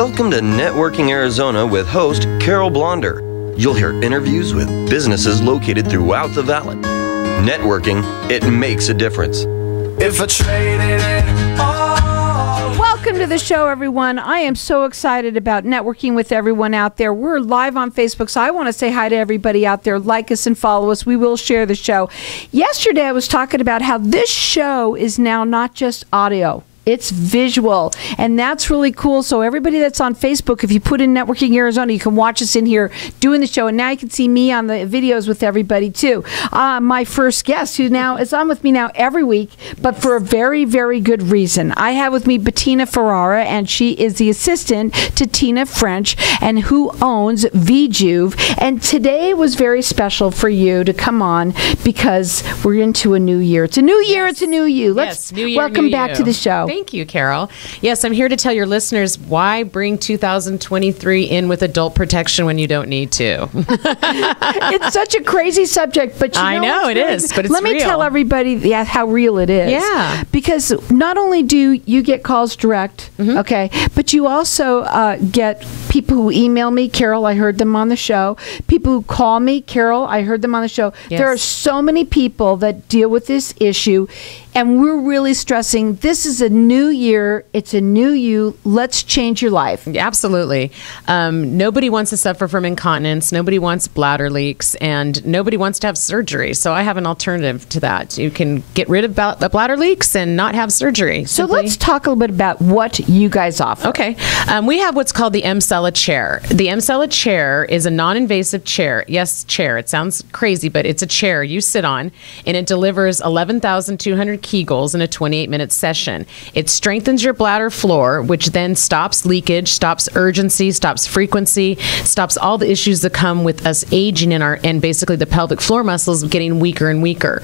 Welcome to Networking Arizona with host Carol Blonder. You'll hear interviews with businesses located throughout the valley. Networking, it makes a difference. If I traded it all. Welcome to the show, everyone. I am so excited about networking with everyone out there. We're live on Facebook, so I want to say hi to everybody out there. Like us and follow us. We will share the show. Yesterday, I was talking about how this show is now not just audio. It's visual, and that's really cool. So everybody that's on Facebook, if you put in Networking Arizona, you can watch us in here doing the show, and now you can see me on the videos with everybody too. My first guest, who now is on with me now every week, but for a very, very good reason. I have with me Bettina Ferrara, and she is the assistant to Tina French, and who owns V Juv. And today was very special for you to come on because we're into a new year. It's a new year. It's a new you. Let's new year, welcome new back you. to the show. Thank you, Carol. Yes, I'm here to tell your listeners why bring 2023 in with adult protection when you don't need to. It's such a crazy subject, but I know it is, but it's Let me real. tell everybody how real it is. Yeah. Because not only do you get calls direct, okay, but you also get people who email me, Carol, I heard them on the show. People who call me, Carol, I heard them on the show. Yes. There are so many people that deal with this issue, and we're really stressing this is a new year. It's a new you. Let's change your life. Absolutely. Nobody wants to suffer from incontinence. Nobody wants bladder leaks, and nobody wants to have surgery. So I have an alternative to that. You can get rid of the bladder leaks and not have surgery. So let's talk a little bit about what you guys offer. Okay. We have what's called the Mesa chair. The Mesa chair is a non-invasive chair. Yes, chair. It sounds crazy, but it's a chair you sit on, and it delivers 11,200 Kegels in a 28-minute session. It strengthens your bladder floor, which then stops leakage, stops urgency, stops frequency, stops all the issues that come with us aging and basically the pelvic floor muscles getting weaker and weaker.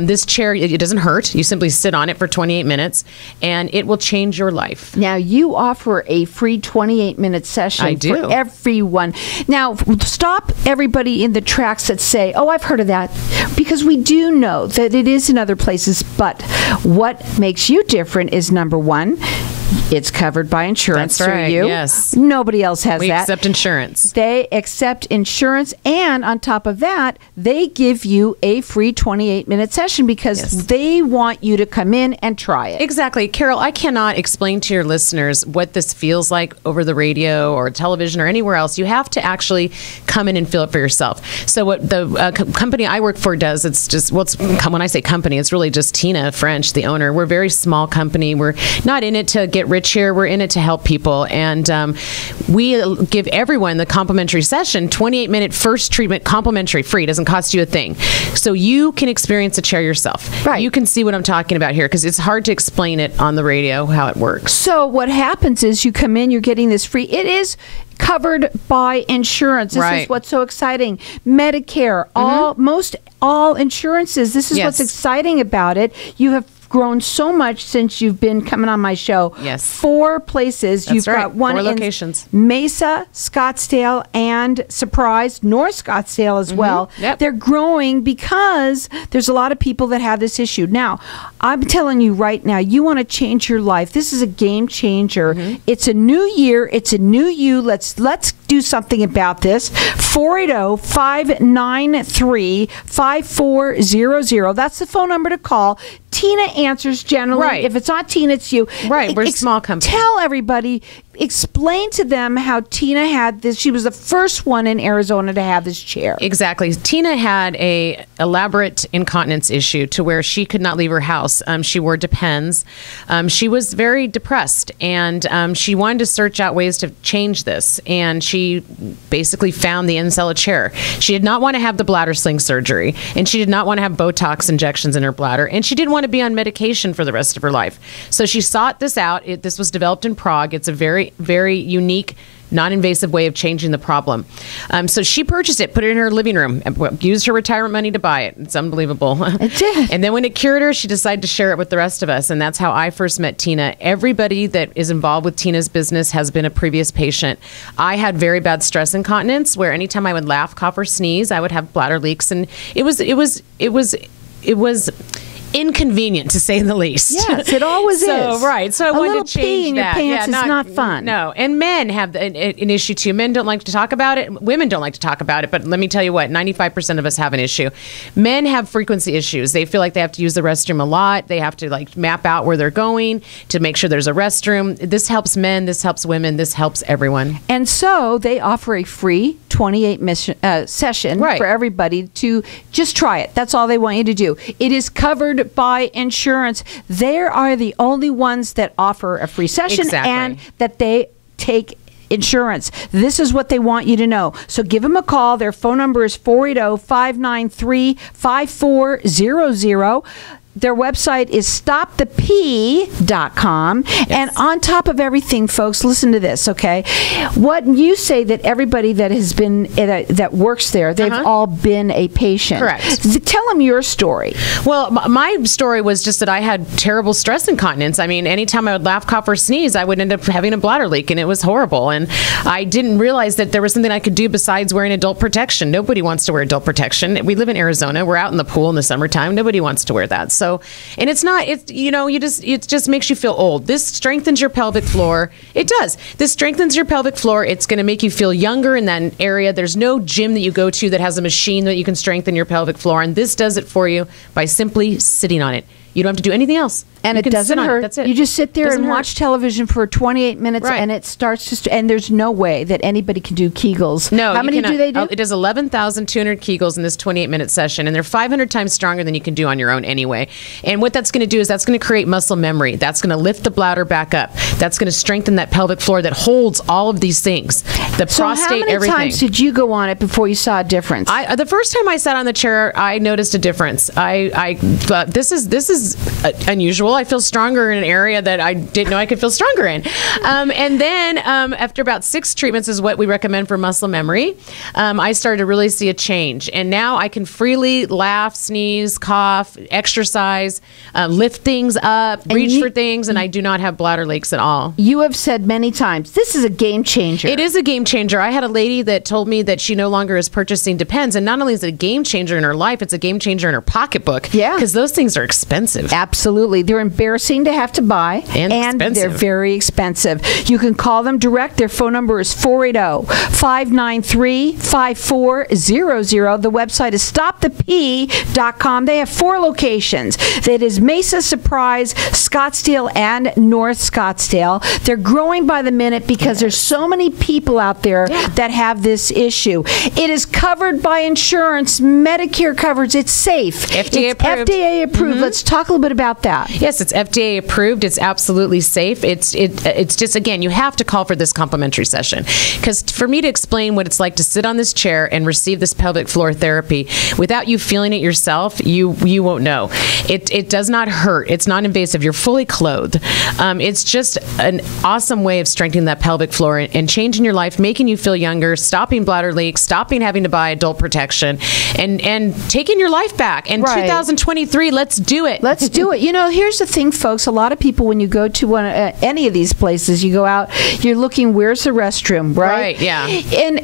This chair, it doesn't hurt. You simply sit on it for 28 minutes, and it will change your life. Now, you offer a free 28-minute session for everyone. Now, stop everybody in the tracks that say, oh, I've heard of that, because we do know that it is in other places, but what makes you different is, number one, it's covered by insurance That's through right, you. yes. Nobody else has We that. accept insurance. They accept insurance, and on top of that, they give you a free 28-minute session because they want you to come in and try it. Exactly. Carol, I cannot explain to your listeners what this feels like over the radio or television or anywhere else. You have to actually come in and feel it for yourself. So what the company I work for does, it's just, when I say company, it's really just Tina French, the owner. We're a very small company. We're not in it to get rich here. We're in it to help people. And we give everyone the complimentary session, 28-minute first treatment, complimentary, free. Doesn't cost you a thing. So you can experience a chair yourself. Right. You can see what I'm talking about here because it's hard to explain it on the radio how it works. So what happens is you come in, you're getting this free. It is covered by insurance. This is what's so exciting. Medicare, all insurances. This is what's exciting about it. You have grown so much since you've been coming on my show. Yes. 4 places. You've got one 4 in locations. Mesa, Scottsdale, and Surprise, North Scottsdale as well. Yep. They're growing because there's a lot of people that have this issue. Now, I'm telling you right now, you want to change your life. This is a game changer. It's a new year. It's a new you. Let's do something about this. 480-593-5400. That's the phone number to call. Tina answers generally. Right. If it's not Tina, it's you. Right. We're a small company. Tell everybody, explain to them how Tina had this. She was the first one in Arizona to have this chair. Exactly. Tina had a elaborate incontinence issue to where she could not leave her house. She wore Depends. She was very depressed, and she wanted to search out ways to change this. And she basically found the Mesa chair. She did not want to have the bladder sling surgery, and she did not want to have Botox injections in her bladder, and she didn't want to be on medication for the rest of her life. So she sought this out. This was developed in Prague. It's a very, very unique, non-invasive way of changing the problem. So she purchased it, put it in her living room, and used her retirement money to buy it. It's unbelievable. It did. And then when it cured her, she decided to share it with the rest of us. And that's how I first met Tina. Everybody that is involved with Tina's business has been a previous patient. I had very bad stress incontinence where anytime I would laugh, cough, or sneeze, I would have bladder leaks. And it was inconvenient, to say the least. Yes, it always is. Right. So I wanted little to change pee in your that. pants is not fun. No. And men have an issue too. Men don't like to talk about it. Women don't like to talk about it. But let me tell you what, 95% of us have an issue. Men have frequency issues. They feel like they have to use the restroom a lot. They have to like map out where they're going to make sure there's a restroom. This helps men. This helps women. This helps everyone. And so they offer a free 28 session for everybody to just try it. That's all they want you to do. It is covered by insurance. They are the only ones that offer a free session and that they take insurance. This is what they want you to know. So give them a call. Their phone number is 480-593-5400. Their website is stopthepee.com. Yes. And on top of everything, folks, listen to this, okay? What you say that everybody that has been, that works there, they've all been a patient. Correct. Tell them your story. Well, my story was just that I had terrible stress incontinence. I mean, anytime I would laugh, cough, or sneeze, I would end up having a bladder leak, and it was horrible. And I didn't realize that there was something I could do besides wearing adult protection. Nobody wants to wear adult protection. We live in Arizona. We're out in the pool in the summertime. Nobody wants to wear that. So, and it's not, it just makes you feel old. This strengthens your pelvic floor. It does. This strengthens your pelvic floor. It's going to make you feel younger in that area. There's no gym that you go to that has a machine that you can strengthen your pelvic floor. And this does it for you by simply sitting on it. You don't have to do anything else. And it doesn't hurt. That's it. You just sit there and hurt. watch television for 28 minutes, and it starts to. And there's no way that anybody can do Kegels. No, how many do they do? It does 11,200 Kegels in this 28-minute session, and they're 500 times stronger than you can do on your own anyway. And what that's going to do is that's going to create muscle memory. That's going to lift the bladder back up. That's going to strengthen that pelvic floor that holds all of these things. The prostate, everything. How many times did you go on it before you saw a difference? The first time I sat on the chair, I noticed a difference. But this is unusual. I feel stronger in an area that I didn't know I could feel stronger in. And then after about 6 treatments is what we recommend for muscle memory, I started to really see a change. And now I can freely laugh, sneeze, cough, exercise, lift things up, reach for things, and I do not have bladder leaks at all. You have said many times, this is a game changer. It is a game changer. I had a lady that told me that she no longer is purchasing Depends, and not only is it a game changer in her life, it's a game changer in her pocketbook. Yeah. Because those things are expensive. Absolutely. They're embarrassing to have to buy, and they're very expensive. You can call them direct. Their phone number is 480-593-5400. The website is stopthepee.com. They have 4 locations. That is Mesa Surprise, Scottsdale, and North Scottsdale. They're growing by the minute because there's so many people out there that have this issue. It is covered by insurance, Medicare coverage. It's safe. FDA approved. FDA approved. Let's talk a little bit about that. Yes, it's FDA approved. It's absolutely safe. It's just, again, you have to call for this complimentary session, because for me to explain what it's like to sit on this chair and receive this pelvic floor therapy without you feeling it yourself, you won't know. It does not hurt. It's not invasive. You're fully clothed. It's just an awesome way of strengthening that pelvic floor and changing your life, making you feel younger, stopping bladder leaks, stopping having to buy adult protection, and taking your life back. And 2023, let's do it. Let's do it. You know, here's the thing, folks. A lot of people, when you go to any of these places, you go out, you're looking, where's the restroom, right? Right, yeah. And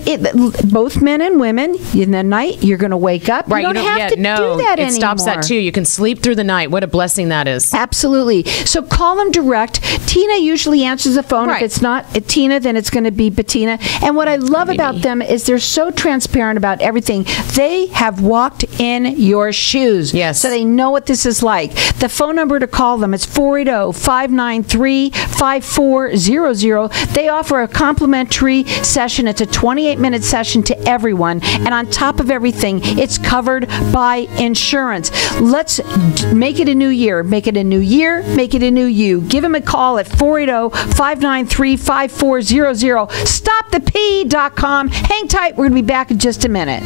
both men and women, in the night, you're going to wake up. Right, you don't have to do that anymore. It stops that too. You can sleep through the night. What a blessing that is. Absolutely. So call them direct. Tina usually answers the phone. If it's not Tina, then it's going to be Bettina. And what I love about them is they're so transparent about everything. They have walked in your shoes. Yes. So they know what this is like. The phone number to call them is 480-593-5400. They offer a complimentary session. It's a 28-minute session to everyone. And on top of everything, it's covered by insurance. Let's make it a new year. Make it a new year. Make it a new you. Give them a call at 480-593-5400. Stopthepee.com. Hang tight. We're going to be back in just a minute.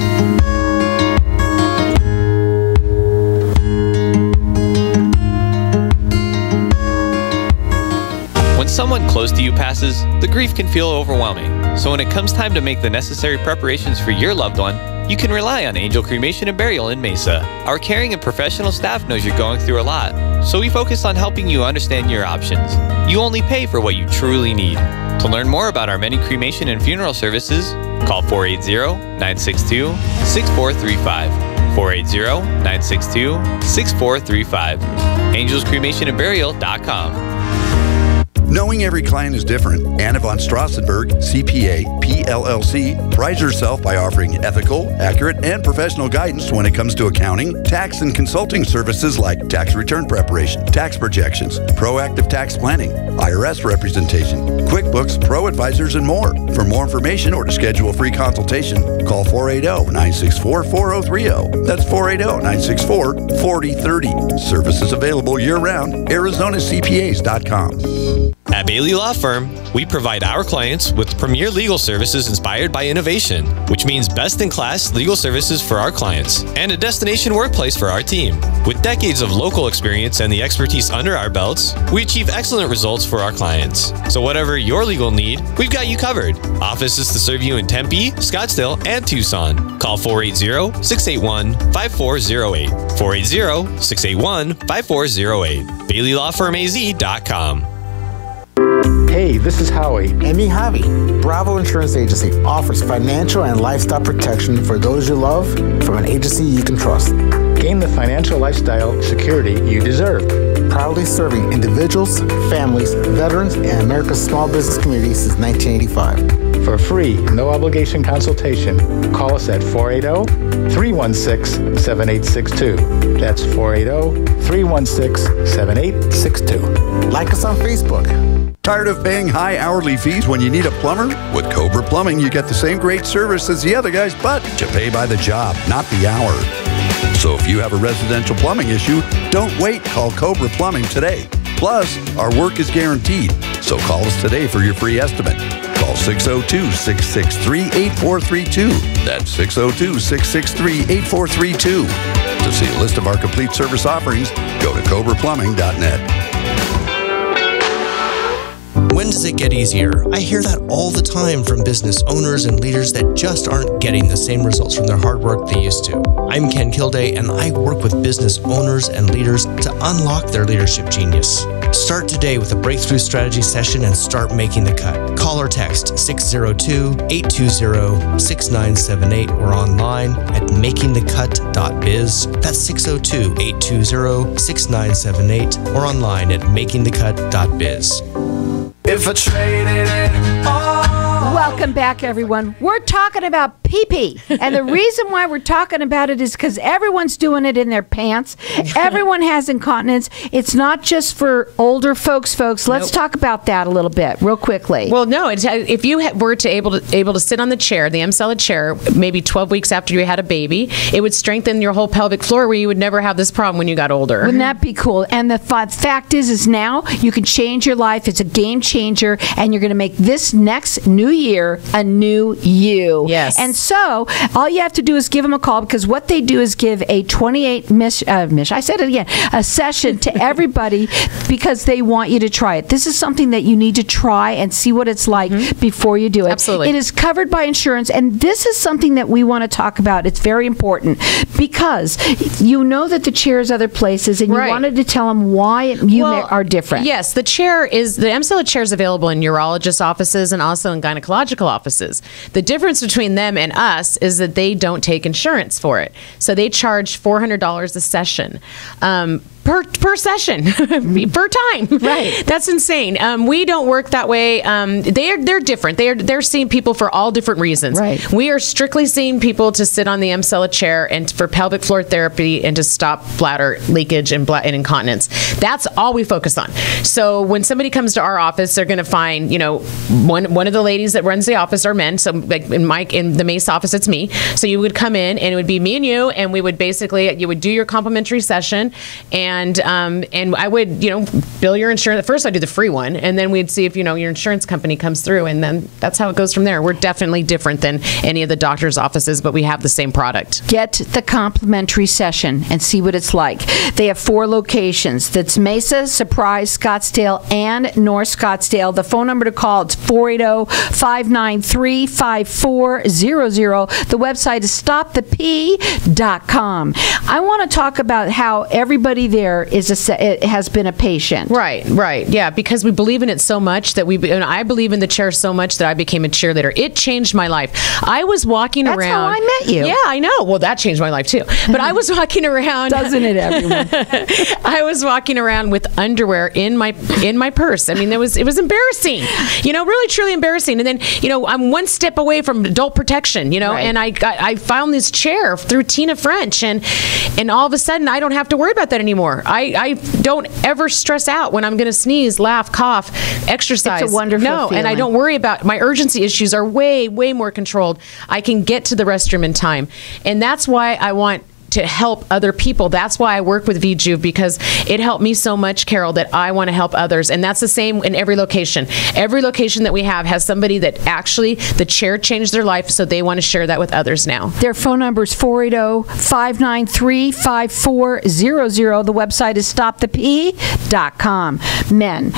When someone close to you passes, the grief can feel overwhelming. So when it comes time to make the necessary preparations for your loved one, you can rely on Angel Cremation and Burial in Mesa. Our caring and professional staff knows you're going through a lot, so we focus on helping you understand your options. You only pay for what you truly need. To learn more about our many cremation and funeral services, call 480-962-6435. 480-962-6435. angelscremationandburial.com. Knowing every client is different, Anna von Strassenberg, CPA, PLLC, prides herself by offering ethical, accurate, and professional guidance when it comes to accounting, tax, and consulting services like tax return preparation, tax projections, proactive tax planning, IRS representation, QuickBooks, Pro Advisors, and more. For more information or to schedule a free consultation, call 480-964-4030. That's 480-964-4030. Services available year-round. ArizonaCPAs.com. At Bailey Law Firm, we provide our clients with premier legal services inspired by innovation, which means best-in-class legal services for our clients and a destination workplace for our team. With decades of local experience and the expertise under our belts, we achieve excellent results for our clients. So whatever your legal need, we've got you covered. Offices to serve you in Tempe, Scottsdale, and Tucson. Call 480-681-5408. 480-681-5408. BaileyLawFirmAZ.com. Hey, this is Howie. And me, Javi. Bravo Insurance Agency offers financial and lifestyle protection for those you love from an agency you can trust. Gain the financial lifestyle security you deserve. Proudly serving individuals, families, veterans, and America's small business community since 1985. For a free, no-obligation consultation, call us at 480-316-7862. That's 480-316-7862. Like us on Facebook. Tired of paying high hourly fees when you need a plumber? With Cobra Plumbing, you get the same great service as the other guys, but you pay by the job, not the hour. So if you have a residential plumbing issue, don't wait. Call Cobra Plumbing today. Plus, our work is guaranteed. So call us today for your free estimate. Call 602-663-8432. That's 602-663-8432. To see a list of our complete service offerings, go to cobraplumbing.net. When does it get easier? I hear that all the time from business owners and leaders that just aren't getting the same results from their hard work they used to. I'm Ken Kilday, and I work with business owners and leaders to unlock their leadership genius. Start today with a breakthrough strategy session and start making the cut. Call or text 602-820-6978 or online at makingthecut.biz. That's 602-820-6978 or online at makingthecut.biz. If I traded it all. Welcome back, everyone. We're talking about pee-pee. And the reason why we're talking about it is because everyone's doing it in their pants. Everyone has incontinence. It's not just for older folks. Let's talk about that a little bit, real quickly. Well, no. If you were able to sit on the chair, the M-Cella chair, maybe 12 weeks after you had a baby, it would strengthen your whole pelvic floor where you would never have this problem when you got older. Wouldn't that be cool? And the fact is now you can change your life. It's a game changer, and you're going to make this next new year a new you. Yes. And so all you have to do is give them a call, because what they do is give a 28 a session to everybody because they want you to try it. This is something that you need to try and see what it's like before you do it. Absolutely. It is covered by insurance, and this is something that we want to talk about. It's very important because you know that the chair is other places, and you wanted to tell them why you are different. Yes, the M-Cella chair is available in urologist offices and also in gynecological offices. The difference between them and us is that they don't take insurance for it. So they charge $400 a session. Per session, per time. Right. That's insane. We don't work that way. They're different. They're seeing people for all different reasons. Right. We are strictly seeing people to sit on the M-Cella chair and for pelvic floor therapy and to stop bladder leakage and incontinence. That's all we focus on. So when somebody comes to our office, they're going to find, one of the ladies that runs the office are men. So like in the Mesa office, it's me. So you would come in and it would be me and you would you would do your complimentary session, and I would, bill your insurance. First, I do the free one, and then we'd see if, your insurance company comes through, and then that's how it goes from there. We're definitely different than any of the doctor's offices, but we have the same product. Get the complimentary session and see what it's like. They have 4 locations. That's Mesa, Surprise, Scottsdale, and North Scottsdale. The phone number to call is 480-593-5400. The website is stopthep.com. I want to talk about how everybody there chair it has been a patient. Right. Yeah, because we believe in it so much that and I believe in the chair so much that I became a cheerleader. It changed my life. I was walking around. That's how I met you. Yeah, I know. Well, that changed my life too. But I was walking around. Doesn't it, everyone? I was walking around with underwear in my purse. I mean, it was embarrassing. Really truly embarrassing. And then, I'm one step away from adult protection, right. and I found this chair through Tina French, and all of a sudden I don't have to worry about that anymore. I don't ever stress out when I'm going to sneeze, laugh, cough, exercise. It's a wonderful feeling. And I don't worry about my urgency issues are way, way more controlled. I can get to the restroom in time. And that's why I want to help other people. That's why I work with V Juv, because it helped me so much, Carol, that I want to help others. And that's the same in every location. Every location that we have has somebody that actually the chair changed their life, so they want to share that with others now. Their phone number is 480-593-5400. The website is stopthep.com. Men,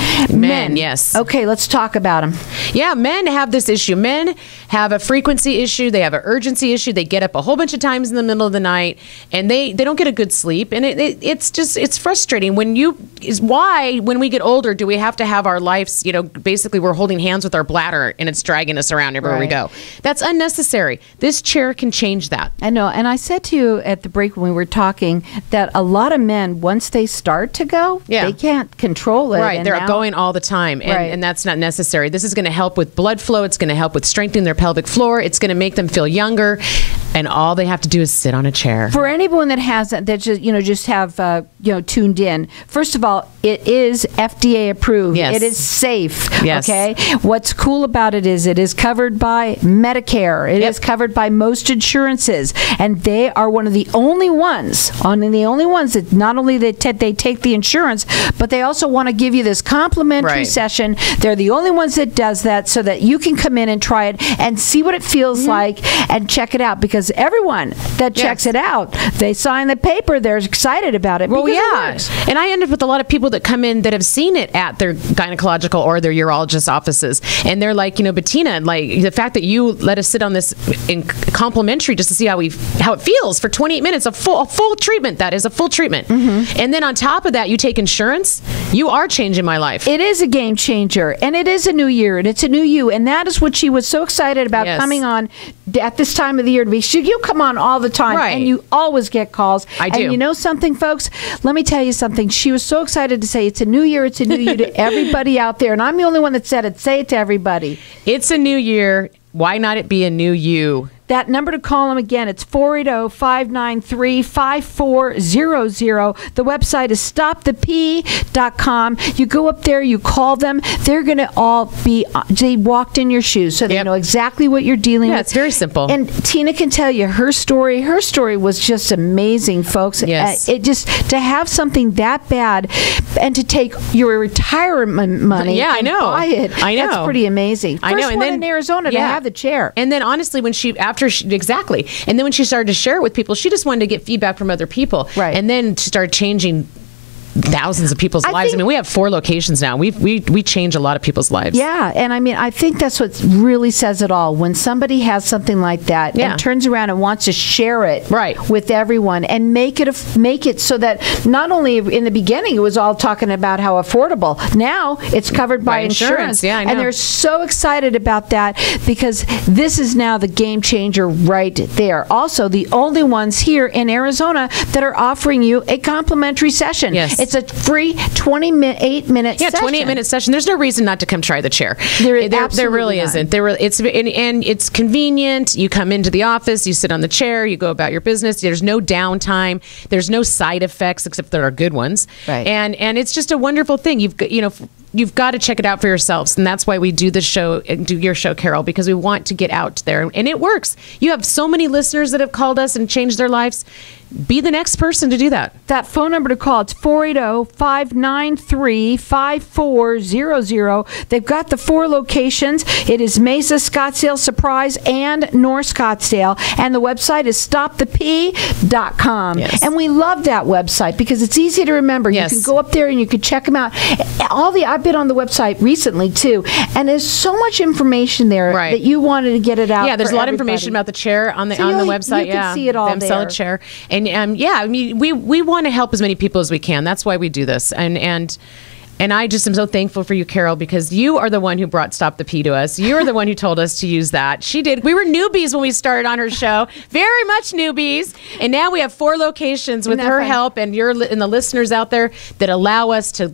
yes. Okay, let's talk about them. Yeah, men have this issue. Men have a frequency issue. They have an urgency issue. They get up a whole bunch of times in the middle of the night, and they don't get a good sleep, and it's frustrating. When we get older do we have to have our lives, basically we're holding hands with our bladder and it's dragging us around everywhere we go. That's unnecessary. This chair can change that. I know, and I said to you at the break when we were talking that a lot of men, once they start to go, they can't control it. Right, they're going all the time, and that's not necessary. This is going to help with blood flow. It's going to help with strengthening their pelvic floor. It's going to make them feel younger, and all they have to do is sit on a chair. For anyone that hasn't, that just have tuned in. First of all, it is FDA approved. Yes. It is safe. Yes. Okay. What's cool about it is covered by Medicare. It is covered by most insurances, and they are one of the only ones that not only they take the insurance, but they also want to give you this complimentary session. They're the only ones that does that, so that you can come in and try it and see what it feels like and check it out. Because everyone that checks it out, they sign the paper, they're excited about it. Well, because yeah. it works. And I end up with a lot of people that come in that have seen it at their gynecological or their urologist offices. And they're like, Bettina, like the fact that you let us sit on this in complimentary just to see how it feels for 28 minutes, a full treatment. That is a full treatment. And then on top of that, you take insurance. You are changing my life. It is a game changer, and it is a new year, and it's a new you. And that is what she was so excited about coming on at this time of the year to be. You come on all the time, and you always get calls. I do. And you know something, folks? Let me tell you something. She was so excited to say it's a new year, it's a new you to everybody out there. And I'm the only one that said it. Say it to everybody. It's a new year. Why not it be a new you? That number to call them again, it's 480-593-5400. The website is stopthep.com. You go up there, you call them. They're going to all be, they walked in your shoes, so they know exactly what you're dealing with. Yeah, it's very simple. And Tina can tell you her story. Her story was just amazing, folks. Yes. It just, to have something that bad and to take your retirement money and buy it, I know. that's pretty amazing. I know. First And one then in Arizona to have the chair. And then honestly, when exactly. And then when she started to share it with people, she just wanted to get feedback from other people. Right. And then she started changing thousands of people's lives. I mean, we have 4 locations now. We change a lot of people's lives. Yeah, and I mean, I think that's what really says it all. When somebody has something like that and turns around and wants to share it with everyone and make it so that not only in the beginning it was all talking about how affordable. Now it's covered by insurance. Yeah, I know. And they're so excited about that because this is now the game changer right there. Also, the only ones here in Arizona that are offering you a complimentary session. Yes. It's a free 28-minute session. 28-minute session. There's no reason not to come try the chair. There really isn't. And it's convenient. You come into the office, you sit on the chair, you go about your business. There's no downtime. There's no side effects except there are good ones. Right. And it's just a wonderful thing. You've got to check it out for yourselves. And that's why we do this show, do your show, Carol, because we want to get out there. And it works. You have so many listeners that have called us and changed their lives. Be the next person to do that. That phone number to call, it's 480-593-5400. They've got the 4 locations. It is Mesa, Scottsdale, Surprise, and North Scottsdale. And the website is stopthep.com. Yes. And we love that website because it's easy to remember. Yes. You can go up there and you can check them out. I I've been on the website recently too, and there's so much information there that you wanted to get it out. Yeah, there's a lot of everybody. information about the chair on the website. You can see it all there. Sell a chair, and I mean, we want to help as many people as we can. That's why we do this, and I just am so thankful for you, Carol, because you are the one who brought Stop the Pee to us. You're the one who told us to use that. She did. We were newbies when we started on her show, very much newbies. And now we have 4 locations with her help and the listeners out there that allow us to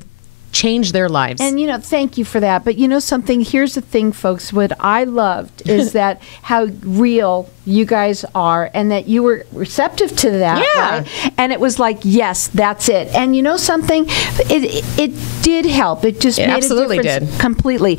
change their lives. And, thank you for that. But something, here's the thing, folks. What I loved is that how real you guys are and that you were receptive to that. Yeah. Right? And it was like, yes, that's it. And something, it did help. It just made absolutely a difference did. Completely.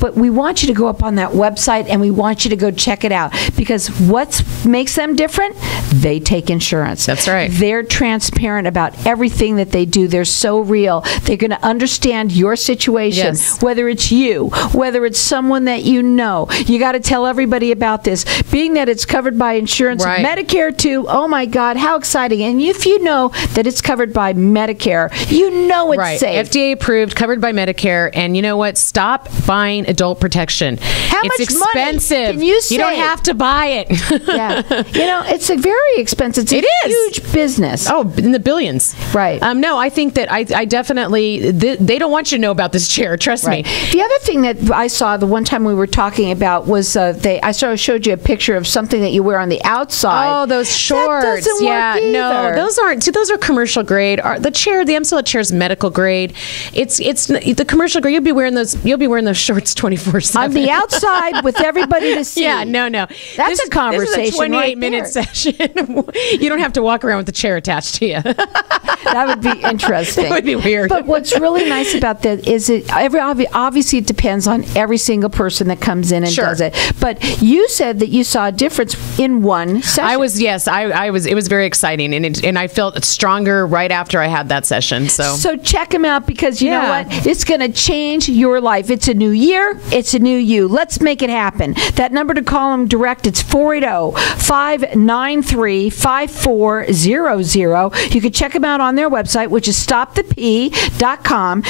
But we want you to go up on that website and we want you to go check it out, because what makes them different? They take insurance. That's right. They're transparent about everything that they do. They're so real. They're going to understand your situation, whether it's you, whether it's someone that you know. You got to tell everybody about this. Being that it's covered by insurance, Medicare too. Oh my God, how exciting! And if you know that it's covered by Medicare, it's safe. FDA approved, covered by Medicare. And you know what? Stop buying adult protection. How it's much expensive. Money can you save? You don't have to buy it. It's a very expensive. It's a huge business. Oh, in the billions. Right. No, I think that I definitely they don't want you to know about this chair. Trust me. The other thing that I saw the one time we were talking about was I showed you a picture of something that you wear on the outside. Oh, those shorts. That doesn't work either. No, those aren't. See, those are commercial grade. The MCL chair is medical grade. It's the commercial grade. You'll be wearing those shorts 24/7 on the outside with everybody to see. Yeah, no. That's a conversation. This is a 28-minute session. You don't have to walk around with the chair attached to you. That would be interesting. That would be weird. But what's really nice about that is obviously it depends on every single person that comes in and does it. But you said that you saw a difference in one session. I was. It was very exciting, and I felt stronger right after I had that session. So check them out, because you know what? It's going to change your life. It's a new year. It's a new you. Let's make it happen. That number to call them direct, it's 480-593-5400. You can check them out on their website, which is stopthepee.com.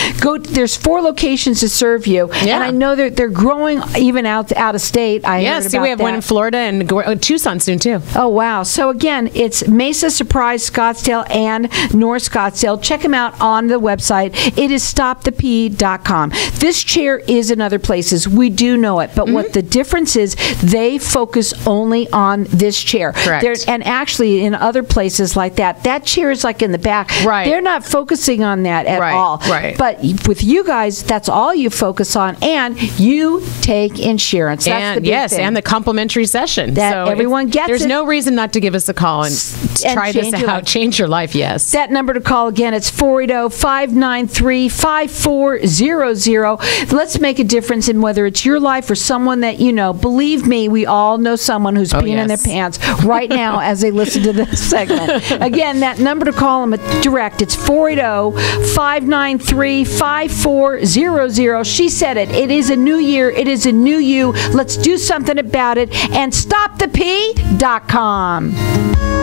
There's 4 locations to serve you. Yeah. And I know they're growing even out of state. We have one in Florida and Tucson soon too. Oh, wow. So again, it's Mesa Surprise, Scottsdale, and North Scottsdale. Check them out on the website. It is stopthepee.com. This chair is in other places. We do know it. But what the difference is, they focus only on this chair. Correct. And actually in other places like that chair is like in the back. Right. They're not focusing on that at all. Right. But with you guys, that's all you focus on. And you take insurance. That's the big thing. And the complimentary session. That everyone gets. There's no reason not to give us a call and try this out. Change your life, yes. That number to call again, it's 480-593-5400. Let's make a difference in whether it's your life or someone that you know. Believe me, we all know someone who's peeing in their pants right now as they listen to this segment. Again, that number to call them direct, it's 480-593-5400. She said it. It is a new year. It is a new you. Let's do something about it. And stopthepee.com.